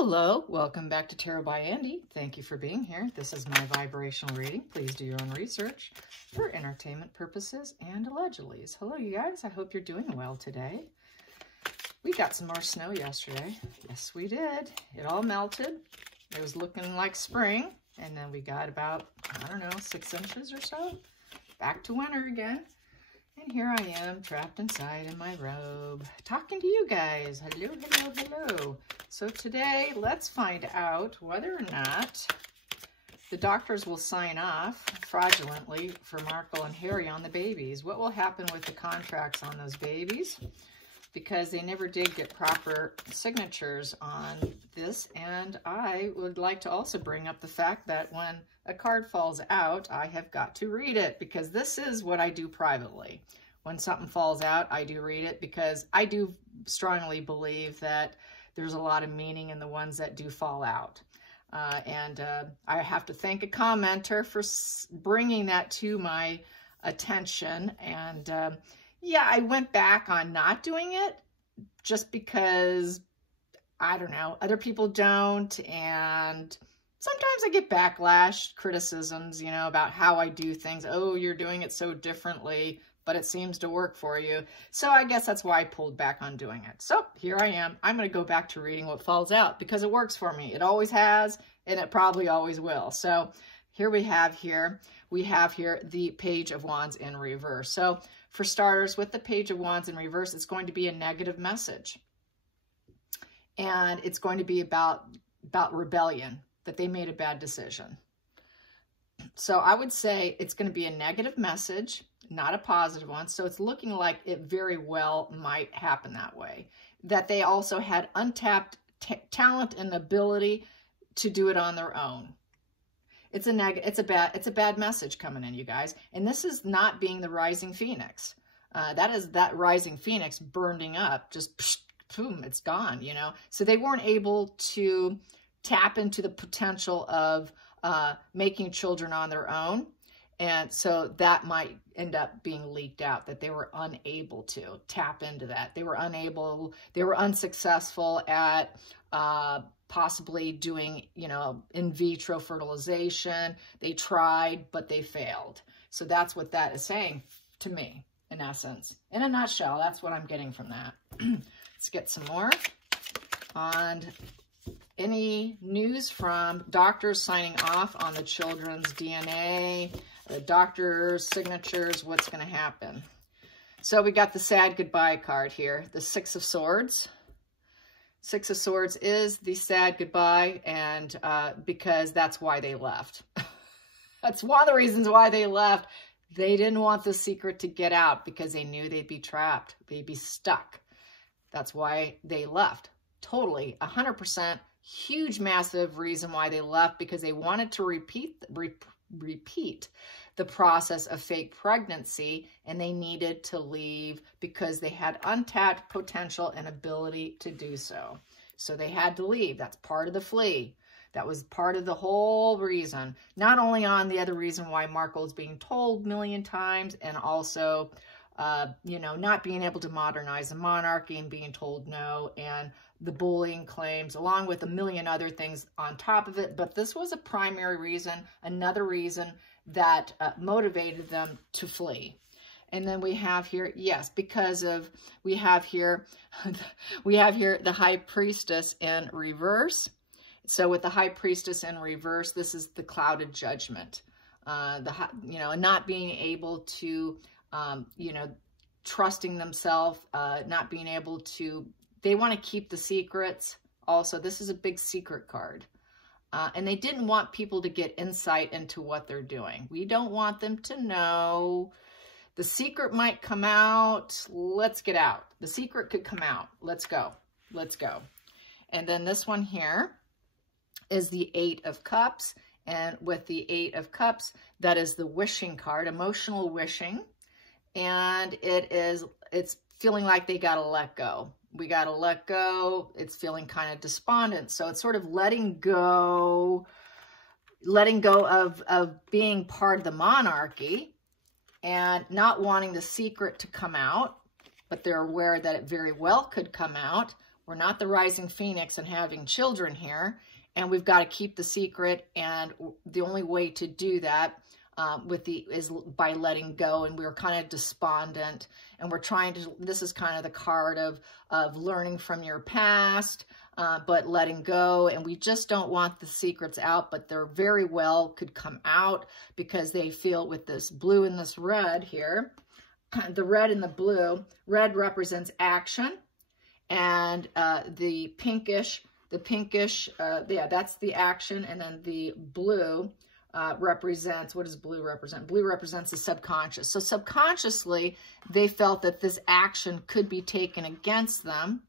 Hello, welcome back to Tarot by Andy. Thank you for being here. This is my vibrational reading. Please do your own research for entertainment purposes and allegedly. Hello, you guys. I hope you're doing well today. We got some more snow yesterday. Yes, we did. It all melted. It was looking like spring. And then we got about, I don't know, 6 inches or so. Back to winter again. And here I am, trapped inside in my robe, talking to you guys. Hello, hello, hello. So today, let's find out whether or not the doctors will sign off fraudulently for Markle and Harry on the babies. What will happen with the contracts on those babies? Because they never did get proper signatures on this. And I would like to also bring up the fact that when a card falls out, I have got to read it, because this is what I do privately. When something falls out, I do read it, because I do strongly believe that there's a lot of meaning in the ones that do fall out. I have to thank a commenter for bringing that to my attention. And yeah, I went back on not doing it just because, I don't know, other people don't. And sometimes I get backlash, criticisms, you know, about how I do things. Oh, you're doing it so differently, but it seems to work for you. So I guess that's why I pulled back on doing it. So here I am. I'm going to go back to reading what falls out because it works for me. It always has, and it probably always will. So here we have here the Page of Wands in reverse. So for starters, with the Page of Wands in reverse, it's going to be a negative message. And it's going to be about rebellion, that they made a bad decision. So I would say it's going to be a negative message, not a positive one. So it's looking like it very well might happen that way. That they also had untapped talent and ability to do it on their own. It's a bad message coming in, you guys. And this is not being the rising phoenix. That is that rising phoenix burning up, just boom, it's gone, you know. So they weren't able to tap into the potential of making children on their own. And so that might end up being leaked out, that they were unable to tap into that. They were unsuccessful at possibly doing, you know, in vitro fertilization. They tried, but they failed. So that's what that is saying to me, in essence. In a nutshell, that's what I'm getting from that. Let's get some more. And any news from doctors signing off on the children's DNA, the doctor's signatures, what's going to happen? So we got the sad goodbye card here, the Six of Swords. Six of Swords is the sad goodbye, and because that's why they left. That's one of the reasons why they left. They didn't want the secret to get out because they knew they'd be trapped. They'd be stuck. That's why they left. Totally, 100%, huge, massive reason why they left, because they wanted to repeat the process of fake pregnancy, and they needed to leave because they had untapped potential and ability to do so. So they had to leave. That's part of the flee. That was part of the whole reason. Not only on the other reason why Markle is being told a million times, and also, you know, not being able to modernize the monarchy and being told no, and the bullying claims, along with a million other things on top of it. But this was a primary reason, another reason that motivated them to flee. And then we have here, yes, because of, we have here the High Priestess in reverse. So with the High Priestess in reverse, this is the clouded judgment. You know, not being able to, you know, trusting themselves, not being able to, they want to keep the secrets. Also, this is a big secret card. And they didn't want people to get insight into what they're doing. We don't want them to know. The secret might come out. Let's get out. The secret could come out. Let's go. Let's go. And then this one here is the Eight of Cups. And with the Eight of Cups, that is the wishing card, emotional wishing. And it's feeling like they got to let go. We got to let go. It's feeling kind of despondent. So it's sort of letting go of being part of the monarchy and not wanting the secret to come out, but they're aware that it very well could come out, We're not the rising phoenix and having children here, and we've got to keep the secret, and the only way to do that is by letting go. And we were kind of despondent, and we're trying to, this is kind of the card of learning from your past, but letting go. And we just don't want the secrets out, but they're very well could come out because they feel with this blue and this red here, the red and the blue. Red represents action, and the pinkish, yeah, that's the action. And then the blue represents, what does blue represent? Blue represents the subconscious. So subconsciously, they felt that this action could be taken against them,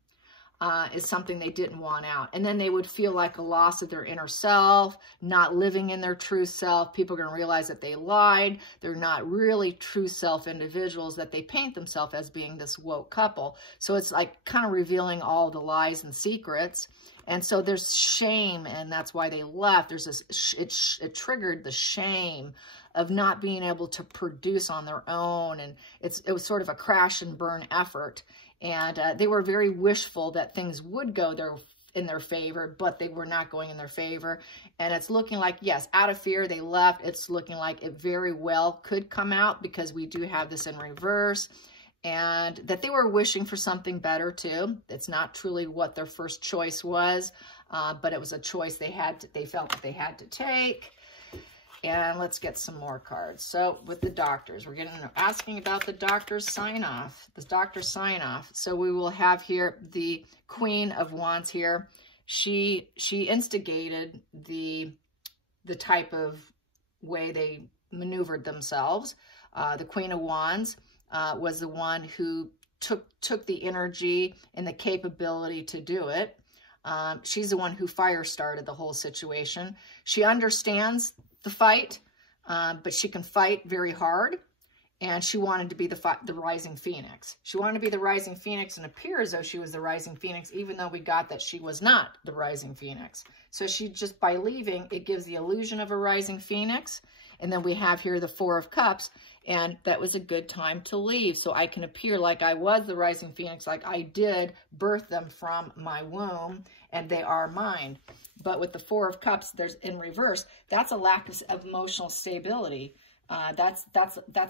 is something they didn't want out. And then they would feel like a loss of their inner self, not living in their true self. People are going to realize that they lied. They're not really true self individuals, that they paint themselves as being this woke couple. So it's like kind of revealing all the lies and secrets. And so there's shame, and that's why they left. There's this, it triggered the shame of not being able to produce on their own. And it was sort of a crash and burn effort. And they were very wishful that things would go in their favor, but they were not going in their favor. And it's looking like, yes, out of fear, they left. It's looking like it very well could come out, because we do have this in reverse. And that they were wishing for something better too. It's not truly what their first choice was, but it was a choice they felt that they had to take. And let's get some more cards. So with the doctors, we're asking about the doctor's sign-off. The doctor's sign-off. So we will have here the Queen of Wands here. She instigated the type of way they maneuvered themselves. The Queen of Wands was the one who took the energy and the capability to do it. She's the one who fire-started the whole situation. She understands the fight, but she can fight very hard, and she wanted to be the rising phoenix. She wanted to be the rising phoenix and appear as though she was the rising phoenix, even though we got that she was not the rising phoenix. So she just, by leaving, it gives the illusion of a rising phoenix. And then we have here the Four of Cups, and that was a good time to leave. So I can appear like I was the rising phoenix, like I did birth them from my womb, and they are mine. But with the Four of Cups, there's in reverse, that's a lack of emotional stability. That's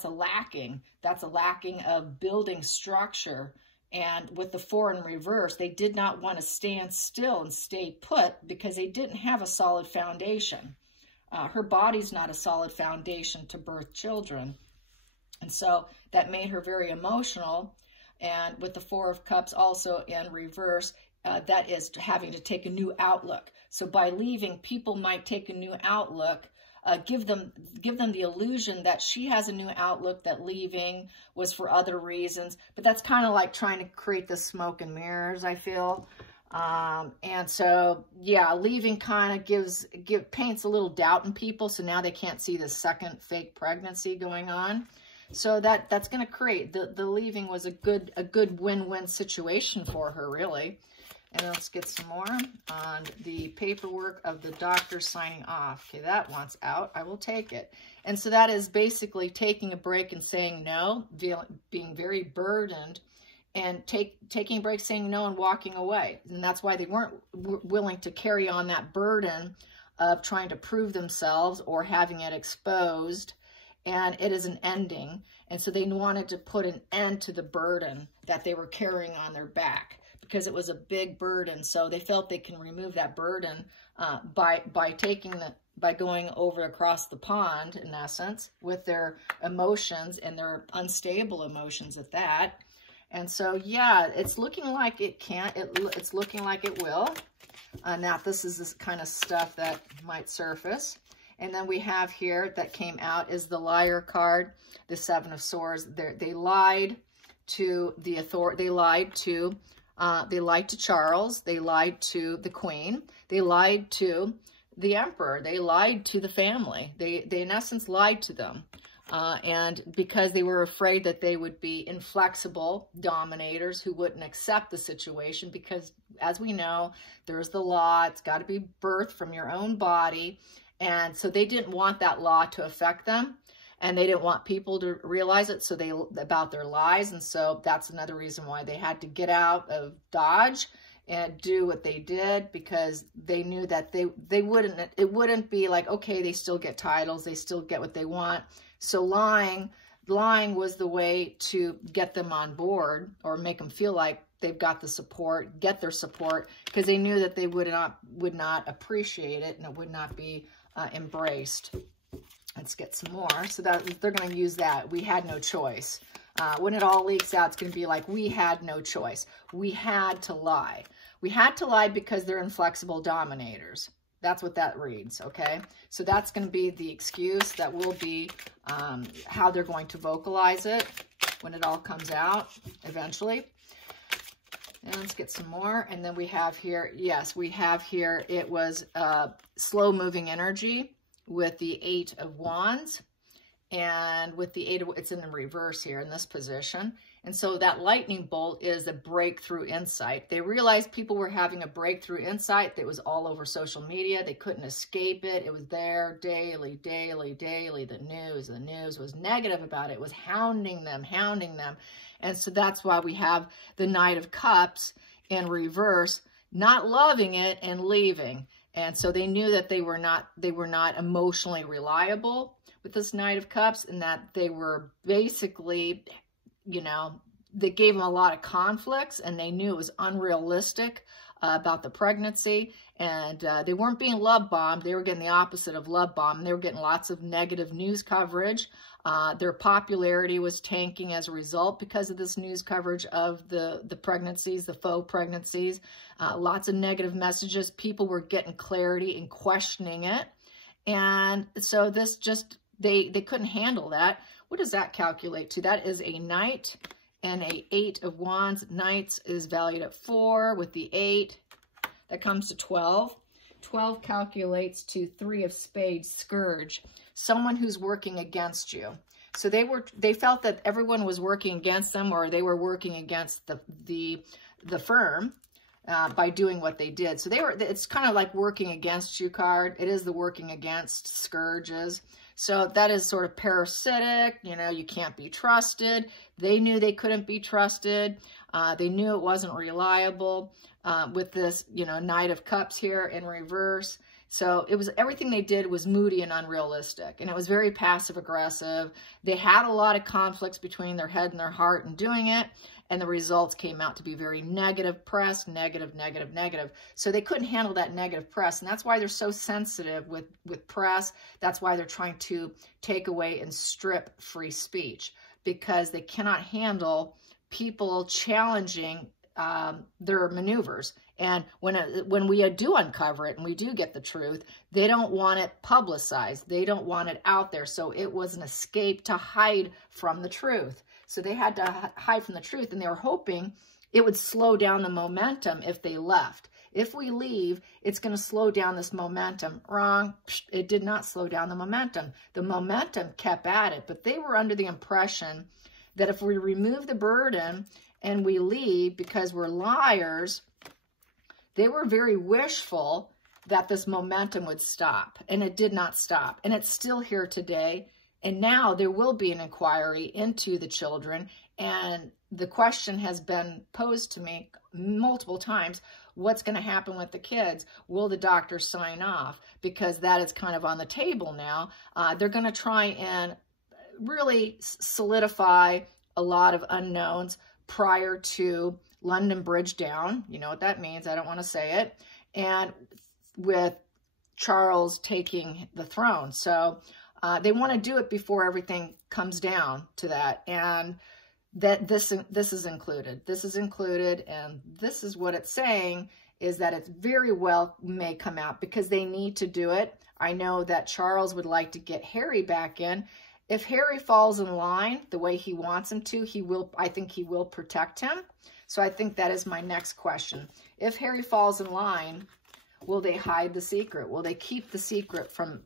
a lacking. That's a lacking of building structure. And with the Four in reverse, they did not want to stand still and stay put because they didn't have a solid foundation. Her body's not a solid foundation to birth children. And so that made her very emotional. And with the Four of Cups also in reverse, that is having to take a new outlook. So by leaving, people might take a new outlook, give them the illusion that she has a new outlook, that leaving was for other reasons. But that's kind of like trying to create the smoke and mirrors, I feel. And so, yeah, leaving kind of paints a little doubt in people. So now they can't see the second fake pregnancy going on. So that's going to create, the leaving was a good win-win situation for her, really. And let's get some more on the paperwork of the doctor signing off. Okay, that wants out. I will take it. And so that is basically taking a break and saying no, being very burdened, and taking a break, saying no, and walking away. And that's why they weren't willing to carry on that burden of trying to prove themselves or having it exposed. And it is an ending. And so they wanted to put an end to the burden that they were carrying on their back, because it was a big burden. So they felt they can remove that burden by going over across the pond, in essence, with their emotions, and their unstable emotions at that. And so, yeah, it's looking like it can't. It's looking like it will. Now, this is this kind of stuff that might surface. And then we have here that came out is the Liar card, the Seven of Swords. They lied to the authority. They lied to Charles. They lied to the Queen. They lied to the Emperor. They lied to the family. They in essence lied to them. And because they were afraid that they would be inflexible dominators who wouldn't accept the situation, because as we know, there's the law. It's got to be birthed from your own body. And so they didn't want that law to affect them. And they didn't want people to realize it, so about their lies. And so that's another reason why they had to get out of Dodge, and do what they did, because they knew that it wouldn't be like, okay, they still get titles, they still get what they want. So lying was the way to get them on board, or make them feel like they've got the support, get their support, because they knew that they would not appreciate it, and it would not be embraced. Let's get some more. So that they're going to use that. We had no choice. When it all leaks out, it's going to be like, we had no choice. We had to lie. We had to lie because they're inflexible dominators. That's what that reads, okay? So that's going to be the excuse. That will be how they're going to vocalize it when it all comes out eventually. And let's get some more. And then we have here, yes, we have here, it was slow-moving energy with the 8 of Wands. And with the 8 of, it's in the reverse here in this position. And so that lightning bolt is a breakthrough insight. They realized people were having a breakthrough insight that was all over social media. They couldn't escape it. It was there daily, daily, daily. The news was negative about it. It was hounding them. And so that's why we have the Knight of Cups in reverse, not loving it and leaving. And so they knew that they were not emotionally reliable with this Knight of Cups, and that they were basically, you know, they gave them a lot of conflicts, and they knew it was unrealistic about the pregnancy, and they weren't being love bombed. They were getting the opposite of love bombed. They were getting lots of negative news coverage. Their popularity was tanking as a result because of this news coverage of the pregnancies, the faux pregnancies. Lots of negative messages. People were getting clarity and questioning it. And so this just, they couldn't handle that. What does that calculate to? That is a Knight and a 8 of Wands. Knights is valued at 4 with the 8. That comes to 12. 12 calculates to 3 of Spades, Scourge. Someone who's working against you. So they felt that everyone was working against them, or they were working against the firm by doing what they did. So it's kind of like working against you card. It is the working against Scourges. So that is sort of parasitic, you know, you can't be trusted. They knew they couldn't be trusted. They knew it wasn't reliable with this, you know, Knight of Cups here in reverse. So it was, everything they did was moody and unrealistic, and it was very passive aggressive. They had a lot of conflicts between their head and their heart in doing it, and the results came out to be very negative press, negative. So they couldn't handle that negative press, and that's why they're so sensitive with press. That's why they're trying to take away and strip free speech, because they cannot handle people challenging their maneuvers. And when we do uncover it and we do get the truth, they don't want it publicized. They don't want it out there. So it was an escape to hide from the truth. So they had to hide from the truth, and they were hoping it would slow down the momentum if they left. If we leave, it's going to slow down this momentum. Wrong. It did not slow down the momentum. The momentum kept at it, but they were under the impression that if we remove the burden and we leave because we're liars, they were very wishful that this momentum would stop, and it did not stop, and it's still here today. And now there will be an inquiry into the children, and the question has been posed to me multiple times: what's going to happen with the kids? Will the doctor sign off? Because that is kind of on the table now. They're going to try and really solidify a lot of unknowns prior to London Bridge down. You know what that means. I don't want to say it. And with Charles taking the throne. So they want to do it before everything comes down to that. And that this is included. This is included. And this is what it's saying, is that it very well may come out, because they need to do it. I know that Charles would like to get Harry back in. If Harry falls in line the way he wants him to, I think he will protect him. So I think that is my next question. If Harry falls in line, will they hide the secret? Will they keep the secret from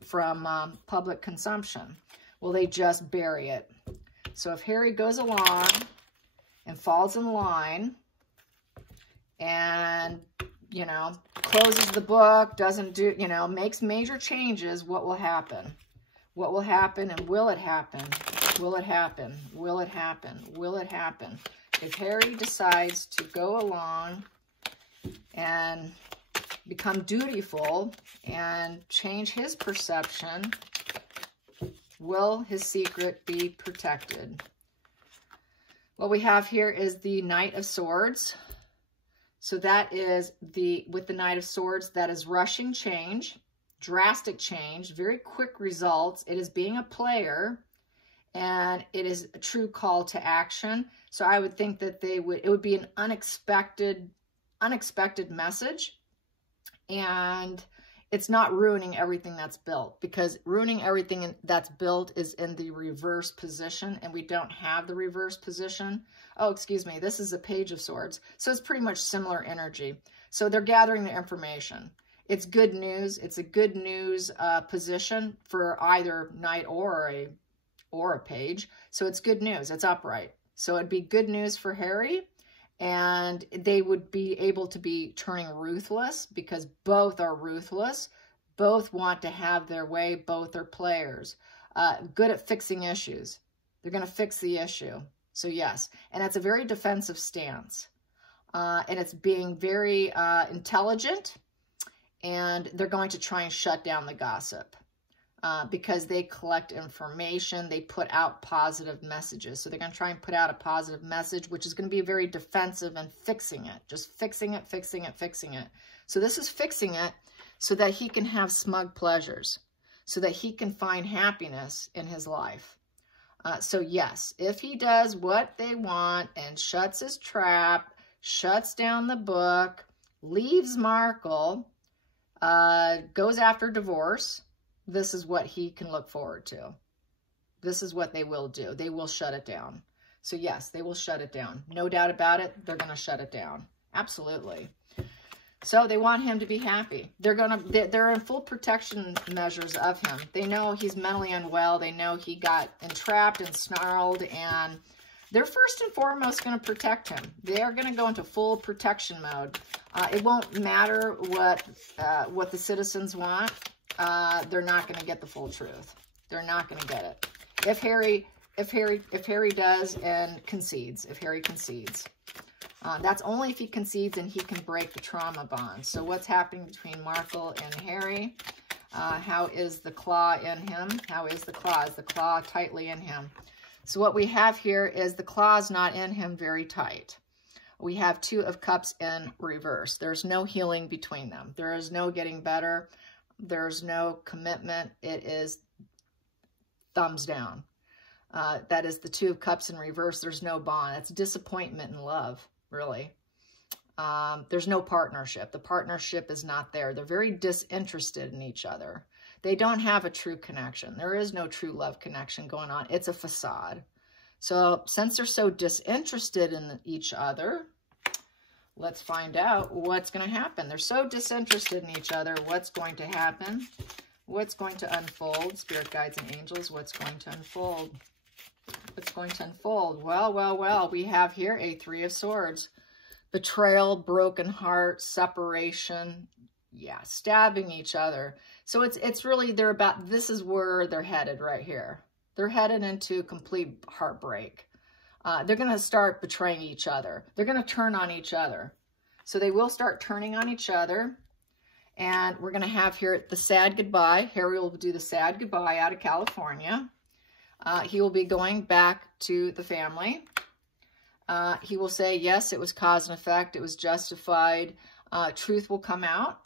public consumption? Will they just bury it? So if Harry goes along and falls in line and, you know, closes the book, doesn't do, you know, makes major changes, what will happen? What will happen, and will it happen? Will it happen? Will it happen? Will it happen? If Harry decides to go along and become dutiful and change his perception, will his secret be protected? What we have here is the Knight of Swords. So that is with the Knight of Swords, that is rushing change, drastic change, very quick results. It is being a player, and it is a true call to action. So I would think that it would be an unexpected message, and it's not ruining everything that's built, because ruining everything that's built is in the reverse position, and we don't have the reverse position. Oh, excuse me, this is a Page of Swords. So it's pretty much similar energy. So they're gathering the information. It's good news. It's a good news position for either knight or a page. So it's good news. It's upright. So it'd be good news for Harry, and they would be able to be turning ruthless, because both are ruthless. Both want to have their way. Both are players. Good at fixing issues. They're going to fix the issue. So yes, and it's a very defensive stance. And it's being very intelligent, and they're going to try and shut down the gossip. Because they collect information, they put out positive messages. So they're going to try and put out a positive message, which is going to be very defensive and fixing it. Just fixing it, fixing it, fixing it. So this is fixing it so that he can have smug pleasures, so that he can find happiness in his life. So yes, if he does what they want and shuts his trap, shuts down the book, leaves Markle, goes after divorce, this is what he can look forward to. This is what they will do. They will shut it down. So yes, they will shut it down. No doubt about it. They're going to shut it down. Absolutely. So they want him to be happy. They're in full protection measures of him. They know he's mentally unwell. They know he got entrapped and snarled, and they're first and foremost going to protect him. They are going to go into full protection mode. It won't matter what the citizens want. They're not going to get the full truth. They're not going to get it. If Harry does and concedes, if Harry concedes. That's only if he concedes and he can break the trauma bond. So what's happening between Markle and Harry? How is the claw in him? How is the claw? Is the claw tightly in him? So what we have here is the claw's not in him very tight. We have Two of Cups in reverse. There's no healing between them. There is no getting better. There's no commitment. It is thumbs down. That is the Two of Cups in reverse. There's no bond. It's disappointment in love, really. There's no partnership. The partnership is not there. They're very disinterested in each other. They don't have a true connection. There is no true love connection going on. It's a facade. So since they're so disinterested in each other, let's find out what's going to happen. They're so disinterested in each other. What's going to happen? What's going to unfold? Spirit guides and angels, what's going to unfold? What's going to unfold? Well, well, well, we have here a Three of Swords. Betrayal, broken heart, separation, yeah, stabbing each other. So it's really, this is where they're headed right here. They're headed into complete heartbreak. They're going to start betraying each other. They're going to turn on each other. So they will start turning on each other. And we're going to have here the sad goodbye. Harry will do the sad goodbye out of California. He will be going back to the family. He will say, yes, it was cause and effect. It was justified. Truth will come out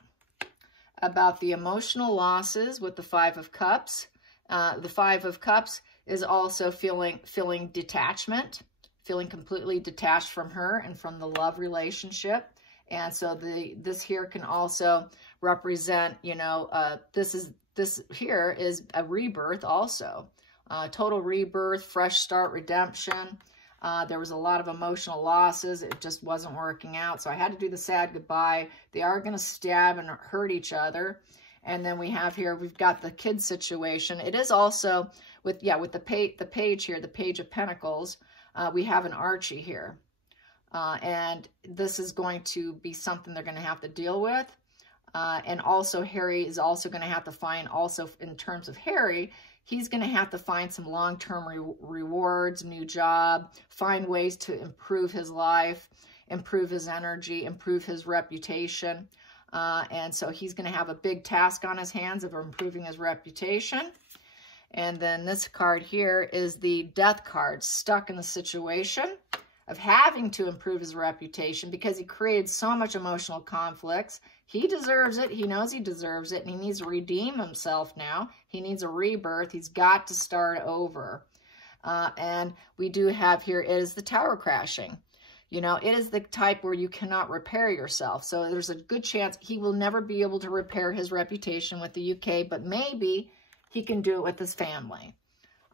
about the emotional losses with the Five of Cups. The Five of Cups is also feeling detachment, feeling completely detached from her and from the love relationship. And so this here can also represent, you know, this here is a rebirth also. Total rebirth, fresh start, redemption. There was a lot of emotional losses. It just wasn't working out. So I had to do the sad goodbye. They are going to stab and hurt each other. And then we have here, we've got the kid situation. It is also with the page here, the Page of Pentacles. We have an Archie here. And this is going to be something they're going to have to deal with. And also Harry is also going to have to find, also in terms of Harry, he's going to have to find some long-term rewards, new job, find ways to improve his life. improve his energy, improve his reputation. And so he's going to have a big task on his hands of improving his reputation. And then this card here is the Death card, stuck in the situation of having to improve his reputation because he created so much emotional conflicts. He deserves it. He knows he deserves it, and he needs to redeem himself now. He needs a rebirth. He's got to start over. And we do have here is the Tower crashing. You know, it is the type where you cannot repair yourself. So there's a good chance he will never be able to repair his reputation with the UK, but maybe he can do it with his family.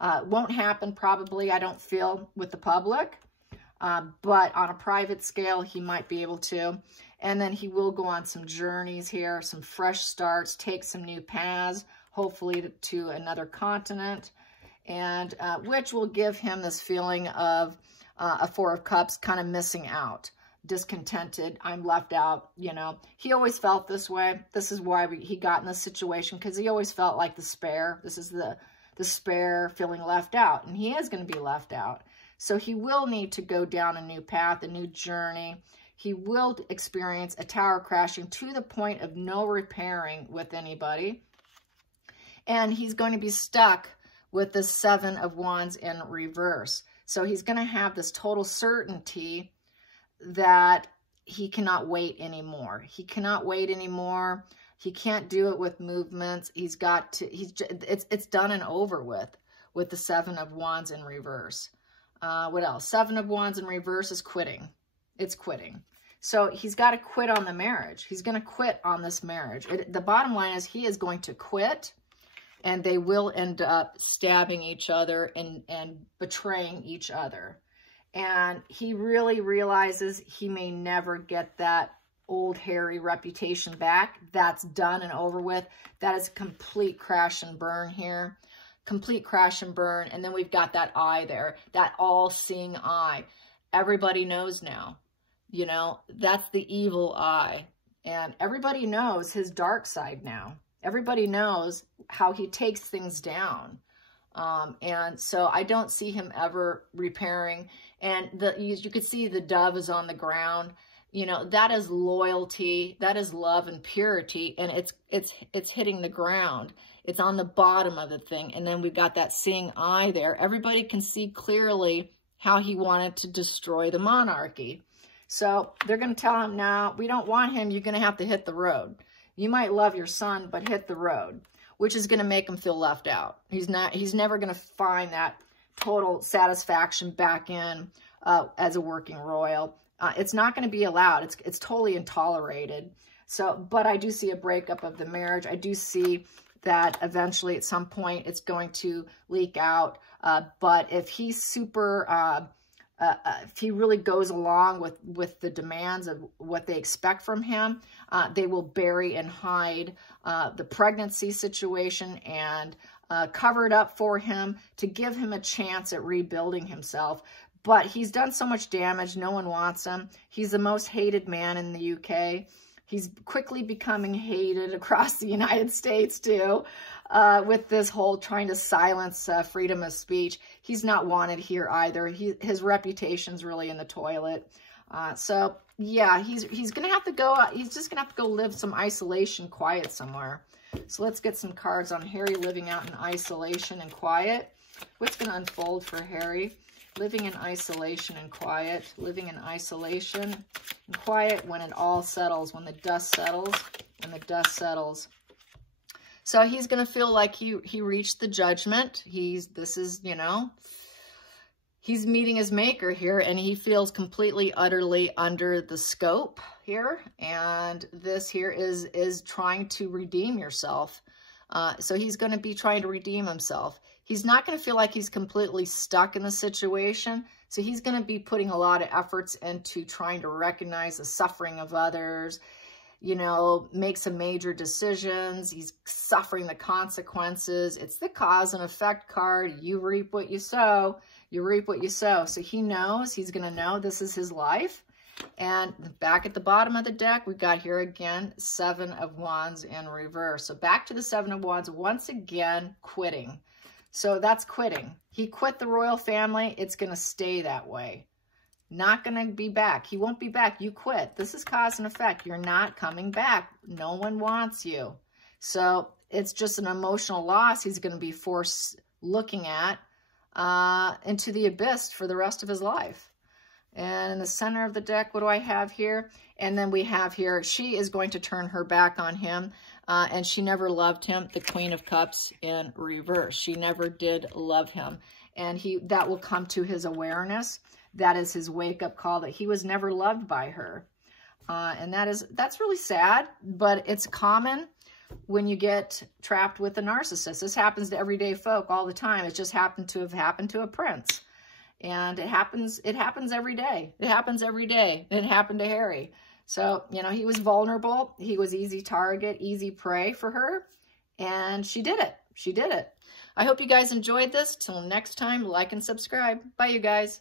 Won't happen probably, I don't feel, with the public. But on a private scale, he might be able to. And then he will go on some journeys here, some fresh starts, take some new paths, hopefully to another continent, and which will give him this feeling of a Four of Cups, kind of missing out, discontented. I'm left out, you know. He always felt this way. This is why he got in this situation, because he always felt like the spare. This is the spare feeling left out, and he is going to be left out. So he will need to go down a new path, a new journey. He will experience a tower crashing to the point of no repairing with anybody. And he's going to be stuck with the Seven of Wands in reverse. So he's going to have this total certainty that he cannot wait anymore. He cannot wait anymore. He can't do it with movements. He's got to, it's done and over with the Seven of Wands in reverse. What else? Seven of Wands in reverse is quitting. It's quitting. So he's got to quit on the marriage. He's going to quit on this marriage. The bottom line is he is going to quit, and they will end up stabbing each other and betraying each other. And he really realizes he may never get that old hairy reputation back. That's done and over with. That is a complete crash and burn here. Complete crash and burn. And then we've got that eye there, that all-seeing eye. Everybody knows now, you know, that's the evil eye. And everybody knows his dark side now. Everybody knows how he takes things down. And so I don't see him ever repairing. And you could see the dove is on the ground. You know, that is loyalty. That is love and purity. And it's hitting the ground. It's on the bottom of the thing. And then we've got that seeing eye there. Everybody can see clearly how he wanted to destroy the monarchy. So they're going to tell him, now, we don't want him. You're going to have to hit the road. You might love your son, but hit the road, which is going to make him feel left out. He's never going to find that total satisfaction back in as a working royal. It's not going to be allowed. It's totally intolerated. So, but I do see a breakup of the marriage. I do see that eventually at some point it's going to leak out. But if he's super, if he really goes along with the demands of what they expect from him, they will bury and hide the pregnancy situation and cover it up for him to give him a chance at rebuilding himself. But he's done so much damage, no one wants him. He's the most hated man in the UK. He's quickly becoming hated across the United States, too, with this whole trying to silence freedom of speech. He's not wanted here either. His reputation's really in the toilet. So, yeah, he's going to have to go, he's just going to have to go live some isolation, quiet somewhere. So let's get some cards on Harry living out in isolation and quiet. What's going to unfold for Harry? Living in isolation and quiet, living in isolation and quiet when it all settles, when the dust settles, when the dust settles. So he's going to feel like he reached the judgment. This is, you know, he's meeting his maker here, and he feels completely, utterly under the scope here. And this here is trying to redeem yourself. So he's going to be trying to redeem himself. He's not going to feel like he's completely stuck in the situation. So he's going to be putting a lot of efforts into trying to recognize the suffering of others, you know, make some major decisions. He's suffering the consequences. It's the cause and effect card. You reap what you sow. You reap what you sow. So he knows, he's going to know this is his life. And back at the bottom of the deck, we've got here again, Seven of Wands in reverse. So back to the Seven of Wands, once again, quitting. So that's quitting. He quit the royal family. It's going to stay that way. Not going to be back. He won't be back. You quit. This is cause and effect. You're not coming back. No one wants you. So it's just an emotional loss he's going to be forced looking at into the abyss for the rest of his life. And in the center of the deck, what do I have here? And then we have here, she is going to turn her back on him. And she never loved him. The Queen of Cups in reverse. She never did love him. And that will come to his awareness. That is his wake-up call, that he was never loved by her. And that's really sad, but it's common when you get trapped with a narcissist. This happens to everyday folk all the time. It just happened to have happened to a prince. And it happens every day. It happens every day. It happened to Harry. So, you know, he was vulnerable. He was easy target, easy prey for her. And she did it. She did it. I hope you guys enjoyed this. Till next time, like and subscribe. Bye, you guys.